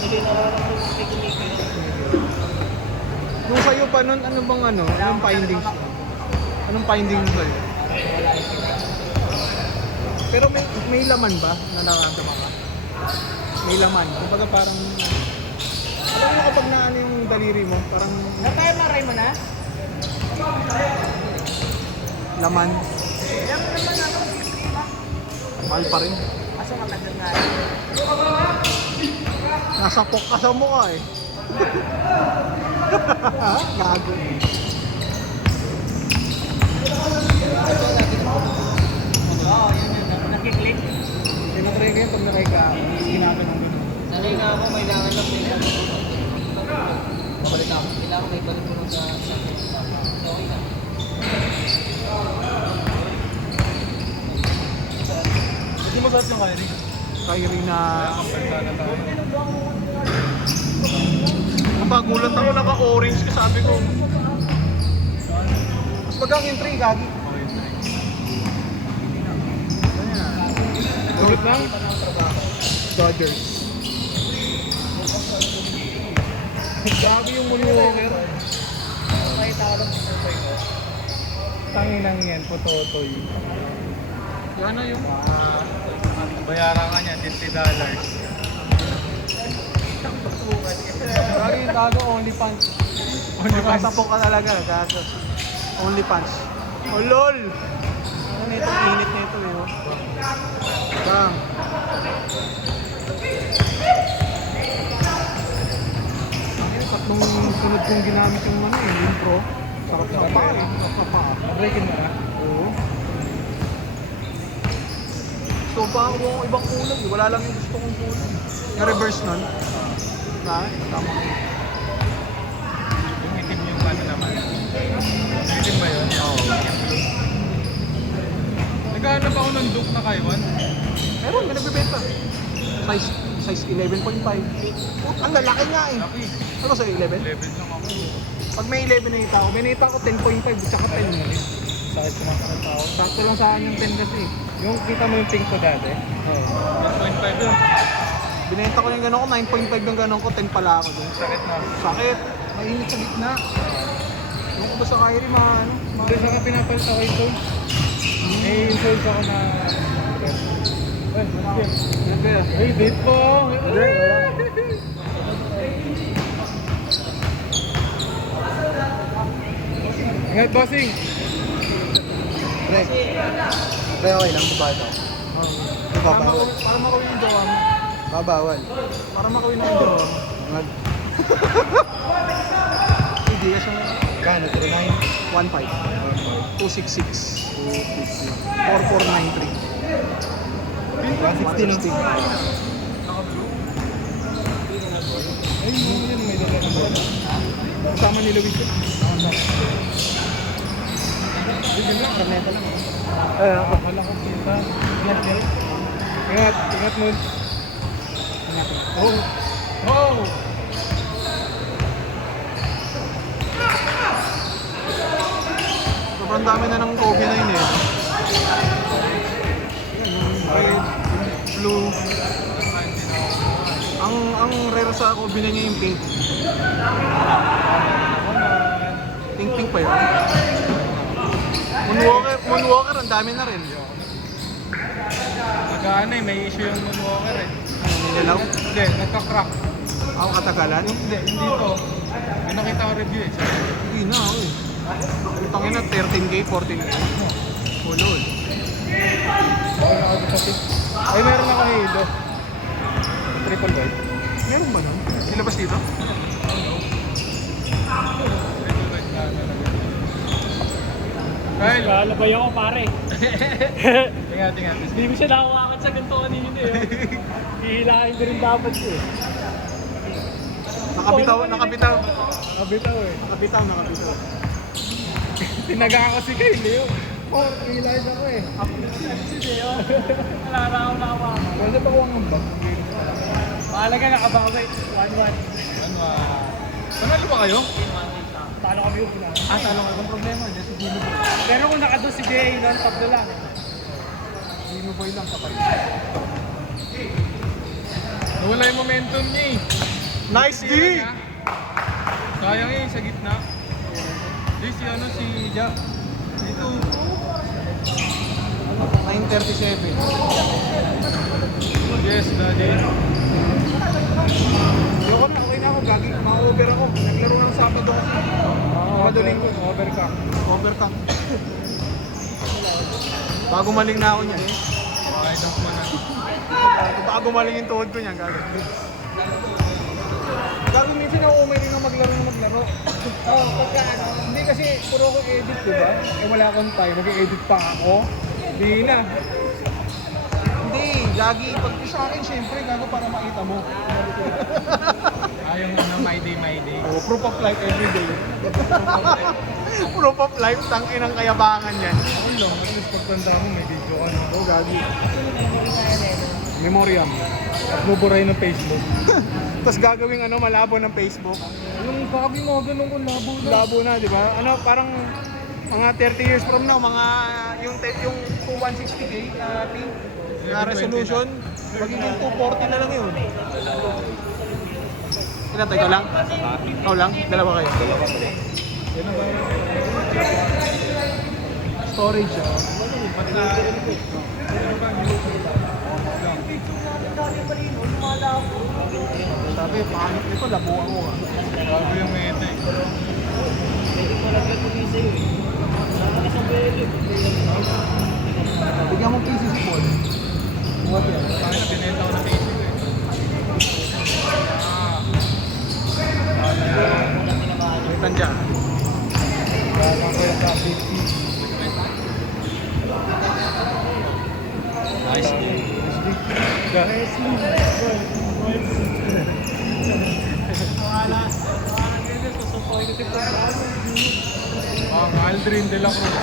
Hindi na lang ako kumikimiki. Kung sa'yo pa nun, ano bang ano? Anong findings mo? Anong findings mo sa'yo? Pero may laman ba na nakaramdaman ka? May laman. Kumbaga parang... Alam mo kapag naano yung daliri mo, parang... Natay mo na? Laman. Yan naman ano, Mahal pa rin. kaso matagal nga. Nasapok ka sa mukha eh. Gago. Oo, yun. Nakiklik. Tinatry ko yun pag nakika. Ginagawa mo. Sanay nga ako, may langan lang nila. Babalik ako. Kailangan may balik mo sa okay na. Hindi mo sarap yung Kyrie. Kyrie na... Kampensana tayo. Mapagulat ako, naka-orange ka sabi ko. Mas magang yung 3, gagi. Ulit lang? Dodgers. Grabe yung moonwalker. Okay, tao lang sa survey ko. Tanginang yan, putotoy. Ano yung... Bayaran ka niya, $50. Grabe yung tago, only punch. Masapok ka talaga, gago. Only punch. Oh lol! Ano nito, init nito eh. Oh. Bang! Tatlong sunod kong ginamit yung ano eh, yung pro. Sarap sa paa eh. Sarap sa paa. Breakin mo na. Oo. Gusto pa ako ng ibang kulay. Wala lang yung gusto kong kulay. Yung reverse nun. Na, tama. Yung itim yung ano naman. Itim ba yun? Oo. Naghahanap ako ng Duke na Kaiwan. Meron, may nagbibenta. Size 11.5. Ang lalaki nga eh. Laki. Ano sa'yo, 11? 11 lang ako. Pag may 11 na kita ako, may nakita ko 10.5 tsaka 10 na rin. Sakit ko ng tao. Sakto lang sa akin yung 10 kasi. Yung kita mo yung pink ko dati? Oo. 1.5 lang. Binenta ko yung gano'n ko, 9.5 yung gano'n ko, 10 pala ako dun. Sakit na. Sakit. Mainit sa gitna. Yung ko ba sa Kyrie, ano? Hindi, saka pinapalit ako yung soul. May insults ako na... Hey, date po! Ingat, bossing! Pre. Pre, okay lang, babae daw. Babawal. Para makawin yung jowa mo. Babawal. Para makawin yung jowa mo. Ngag. Hindi ka siya. Kano? 39? 15. 266. 4493. 160 lang. Ay, yun, may dala ng bola. Kasama ni Luis. Bigyan lang, karneta lang. Ako. Wala kong kita. Ingat, ingat mo. Oh! Oh! Sobrang dami na ng COVID-19 eh. Red, blue. Ang rare sa COVID-19 yung pink. Pink pa yun. Moonwalker, ang dami na rin. Nag-ano eh, may issue yung moonwalker eh. Nilalaw? Hindi, nagka-crack. Ako katagalan? Hindi, hindi ito. May nakita ko review eh. Hindi na ako eh. Putangin na 13K, 14K. Ulol. Wala ako sa tip. Ay, meron ako hilo. Triple white. Meron ba nun? Ilabas dito? Triple white na talaga. Kyle! Kalabay ako pare. Ingat, ingat. Hindi mo siya nakawakan sa ganito kanina eh. Hihilahin ko rin dapat eh. Nakabitaw. Kabitaw eh. Nakabitaw. Tinaga ako si Kyle eh. Oh, hihilahin ako eh. Sige yun. Wala na ako nakawakan. Pwede pa kuha ng bag. Mahalaga nakabang ko sa 1-1. Ano Panalo ba kayo? Talo kami yung pinaka. Talo ka. Ang problema, hindi si Gino Boy. Pero kung nakadoon si Jay, nun, tatlo lang. Gino Boy lang kapag. Nawala yung momentum niya eh. Nice D! Sayang eh, sa gitna. Di si ano, si Jack. Dito. 9:37. Yes, daddy. Ayoko na, okay na ako. Gagi, ma-over ako. Naglaro ng Sabado kasi. Sabado linggo. Overcock. Overcut. Bago maling na ako niyan. Okay, don't mo na. Bago maling yung tuhod ko niyan, gagi. Gagi, minsan ako umay rin na maglaro. Oo, pagka ano, hindi kasi puro ako edit, di ba? Eh wala akong time, mag-edit pa ako. Di na. Hindi, gagi. Pag sa akin, syempre, gago para makita mo. Yung ano, my day. Oh, proof of life every day. Proof of life, tangin ang kayabangan yan. Ako lang, at least pagtanda mo, may video ka na. Oh, gagi. Memoriam. At buburay ng Facebook. Tapos gagawing ano, malabo ng Facebook. Yung sabi mo, ganun ko, labo na. Labo na, di ba? Ano, parang mga 30 years from now, mga yung 160k na resolution, magiging 240 na lang yun. Ilan tayo? Ikaw lang? Ikaw lang? Dalawa kayo? Storage ah. Sabi, pangit nito, labuan mo ah. Bago yung meta eh. Bigyan mong pieces Paul. What yan? Paano na, binenta ko na PC ko eh. May tandya. Nice day. Guys, Aldrin de la Cruz.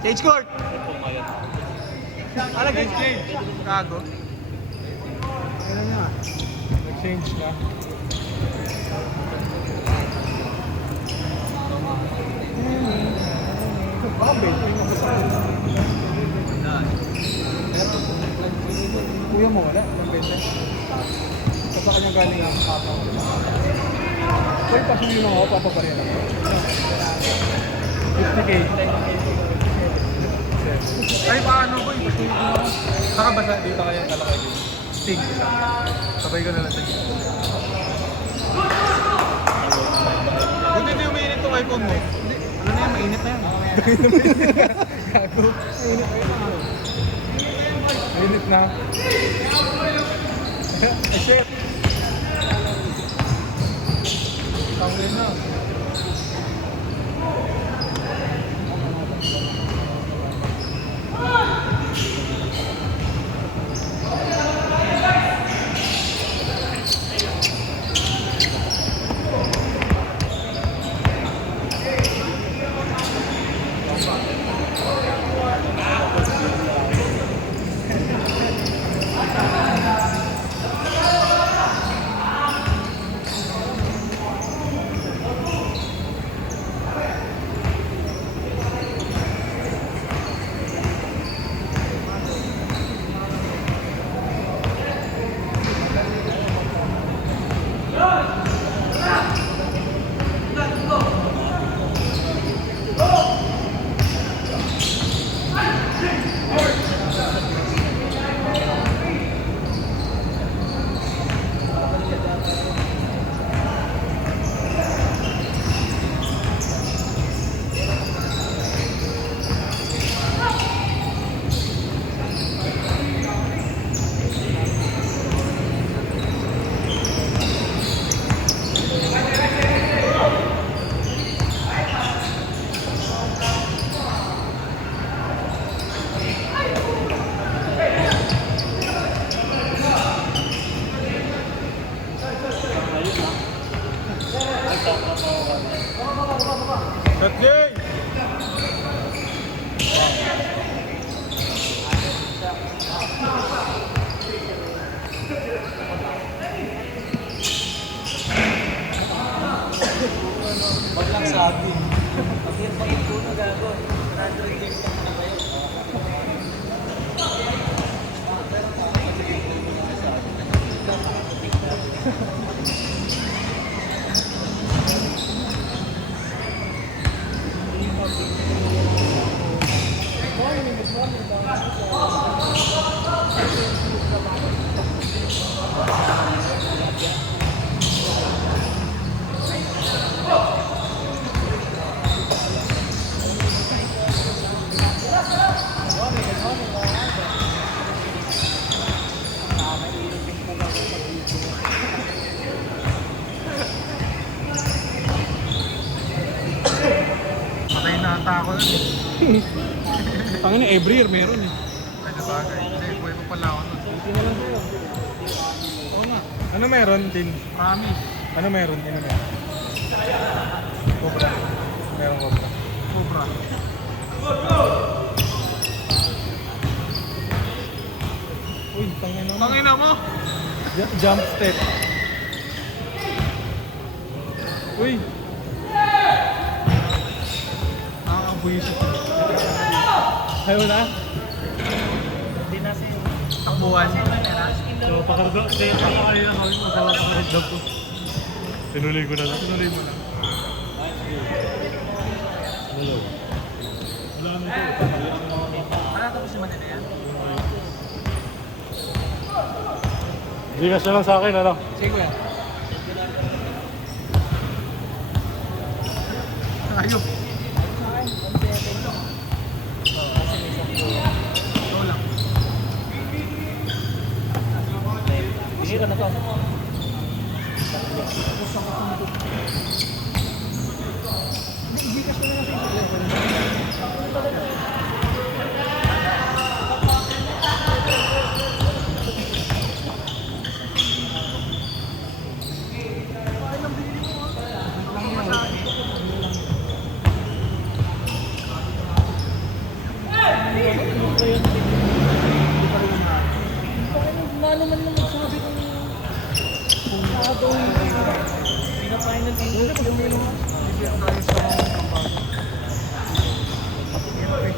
Change court. Ano change? Kago. Ano nga? Nag-change na. Kuya mo wala? Ang benta? Sa kanyang galing ang papa ko. Uy, pasunin mo ako, papaparin ako. 50k. Ay, paano ko? Pasunin mo ako. Saka basa dito kaya talakay dito. Sting. Sabay ka na lang sa dito. Buti hindi umiinit tong iPhone mo. Hindi. Ano na yan? Mainit na yan. Gago. Minute na. Shit. Tangin na. meron eh. Tangin na, every year meron eh. Ay, sabagay. Hindi, buhay pa pala ako nun. Hindi na lang sa'yo. Oo nga. Ano meron din? Promise. Ano meron? Ano meron? Cobra. Meron cobra. Cobra. Uy, tangin na mo. Tangina mo! Jump step. Uy. Nakakabuisit. Ayaw na? Hindi na sa'yo. Takbuhan. So, pakardo. Stay pa ako kanina kami. Magawa ko red dog ko. Tinuloy ko na lang. Tuloy mo lang. Dalawa. Wala na ito. Ano tapos yung Manila yan? Hindi ka siya lang sa akin, ano? Sige kuya. Ayun. Ikaw lang. Bihira na to. Ano man lang magsabi kung gagawin ko na final English yung Bibigyan tayo sa mga kampag. Siyempre.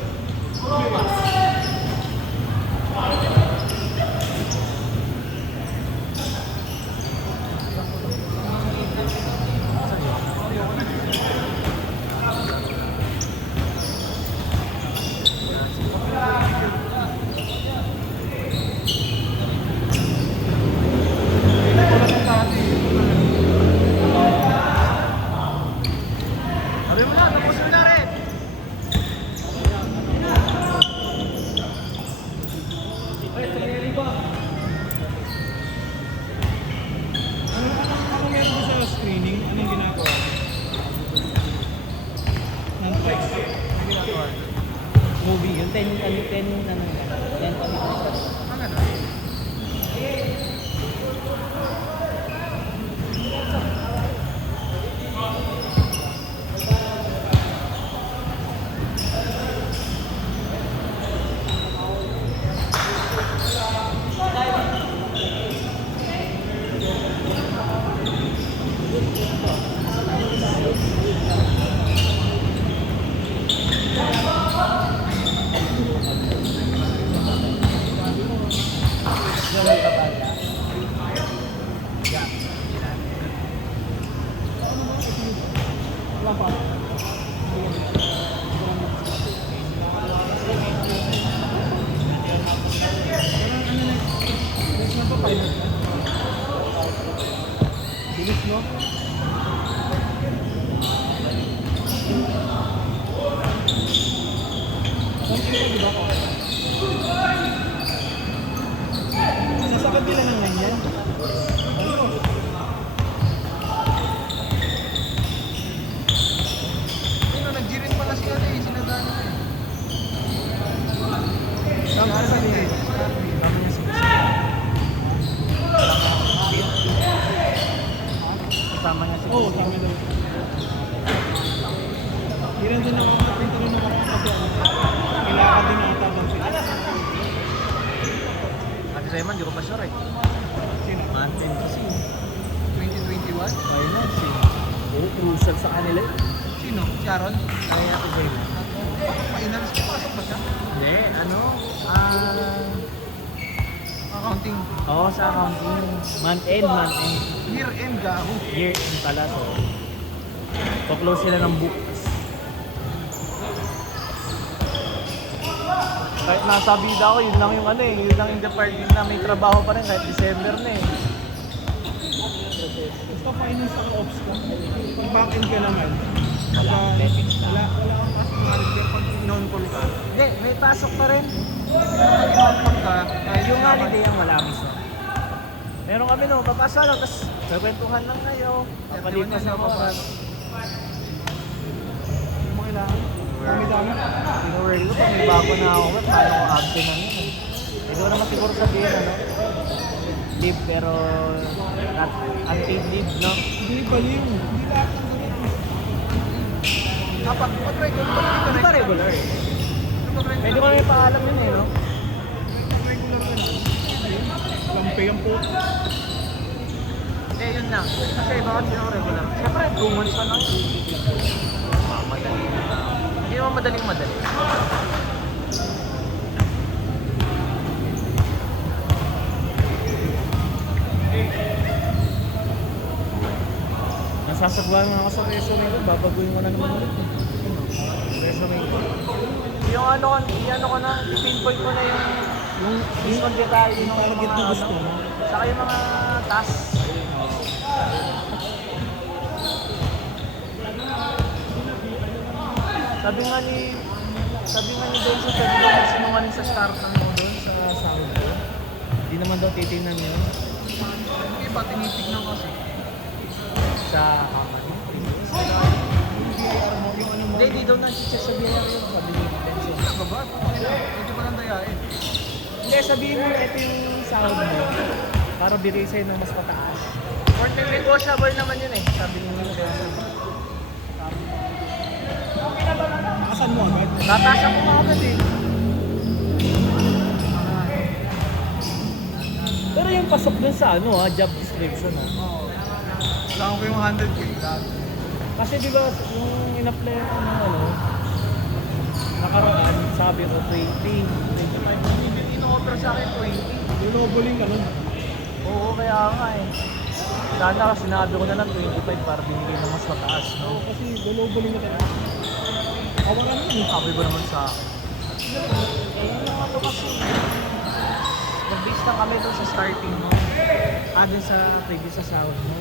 Sabi mo na, tapos mo na rin. Ano meron ko sa screening? Anong ginagawa? Non-flex. Ano ginagawa? movie yun. 10 ano, 10 pa Ano na? Bilis, no? Sasakot nila ng ganyan. Ano, nag-girin pala si ano eh, sinadaan ko eh. Saan sa tingin? Kasama niya si Oo, tama daw. Hindi din ako makapunta rin ako kasi kailangan din ata ng sila. Ate Raymond, di ko pa sure eh. Sino? Mantin kasi. 2021? Finance eh. Oo, crucial sa kanila eh. Sino? Sharon? Kaya Ate Raymond. Finance ko, pasok ba siya? Hindi, ano? Accounting. Oo, sa accounting. Month end. Year end, gaho. Year end pala, so. Pa-close sila ng books. Kahit nasa bida ako, yun lang yung ano eh. Yun lang yung department na may trabaho pa rin kahit December na eh. Basta finance ang ops ko. Pag back-end ka naman, Wala, athletics wala na. kang pasok manager pag non-call ka. Hindi, may pasok pa rin. Pag ka, Yung holiday ang wala miss. Meron kami no, papasa lang, tapos kwentuhan lang kayo. Kapalipas ng oras. Yung mga kailangan. Dami-dami. Pinuwari ko pa, may bago na ako. Paano ko absent na yun? Hindi ko naman siguro sabihin, ano? Leave, pero not unpaid leave, no? Hindi baliw. Hindi lahat ng ganito. Kapag regular, hindi pa regular eh. Pwede ko naman ipaalam yun eh, no? Regular ka na. Lampay ang po. Eh, yun lang. Kasi bakit hindi ako regular? Siyempre, 2 months na lang yun. Madali na. Hindi naman madaling madali. Nasasagwan mo ako sa resume ko. Babaguhin ko na naman ulit. Resume ko. Yung ano ko na, pinpoint ko na yung mismong detalye ng Target mga na gusto mo. Saka yung mga tasks. Sabi nga ni doon sa February, sinungaling sa start ng mo doon sa sound ko. Hindi naman daw titignan yun. Hindi ba tinitignan kasi? Sa BIR mo, yung ano mo. Hindi, di daw nag-check sa BIR yun. Sabi ni Benson. Ano ba? Medyo pa lang dayain. Hindi, sabihin mo na ito yung sound mo. Para bigay sa'yo ng mas pataas. Or negotiable naman yun eh. Sabi ni Benson. Asan mo agad? Tatasa ko nga agad eh. Pero yung pasok dun sa ano job description Kailangan ko yung 100k lahat. Kasi di ba yung in-apply ko ng nakaraan, sabi ko 20. In-offer sa akin 20. Linoboling ka nun. Oo, kaya nga eh. Sana sinabi ko na lang 25 para binigay ng mas mataas, no? Kasi linoboling ka talaga. Awa ka naman Sabi ko naman sa akin. Ano kasi? Nag-base na kami doon sa starting mo. dun sa previous sa sound mo.